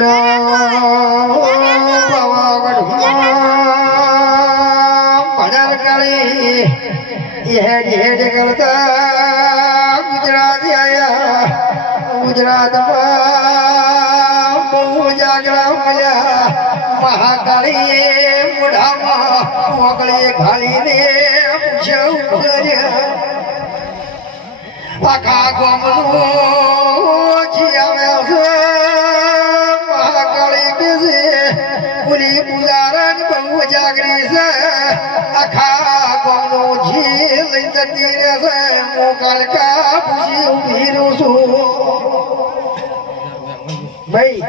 બોલો ભજન કરી હેડ હેડ કરતા ગુજરાત આયા ગુજરાતમાં બહુ જાગરા મળ્યા મહાકાળી મોઢામાં મોકળી ઘાલીને પૂછ્યું આખા ગામનું જીવ્યા છે મહાકાળી કે છે પુલી પુજારણ બહુ જાગરી છે આખા ગામનું જી લઈ જતી રહેશે હું કાલકા પૂછી ઉભી રહું છું ભાઈ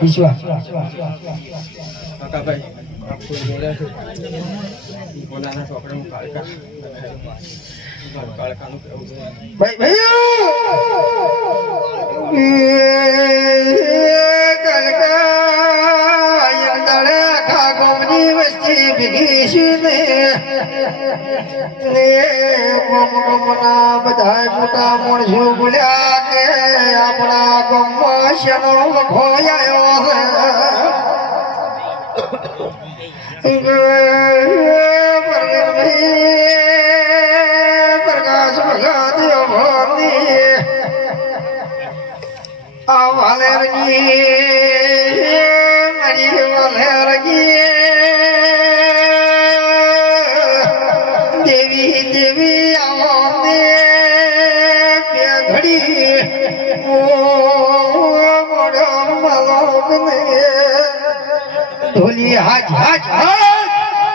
વિશ્વાસ કાકાભાઈ આપકો બોલ્યા છો બોલાના ચોપડે હું કાળકા કાળકાનું કેવું છે ભાઈ કાલકા યંદડે આખા ગામની વસ્તી ભેગી છે ને ગામના બધા મોટા માણસો બોલ્યા કે આપણા ગામમાં શેનો વખો આવ્યો છે પ્રકાશ ભગત વાલેરજી મારી વાલેરજી દેવી દેવી આવને બે ઘડી ઓ મોડો મલોકને ઢોલી હાજ હાજ હાજ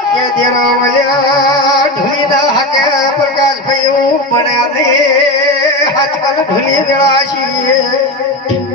કે દેરો મળ્યા ઢોલી ના હાકે પ્રકાશ ભાઈ બન્યા ને હાથ કલ ઢોલી વેળા છીએ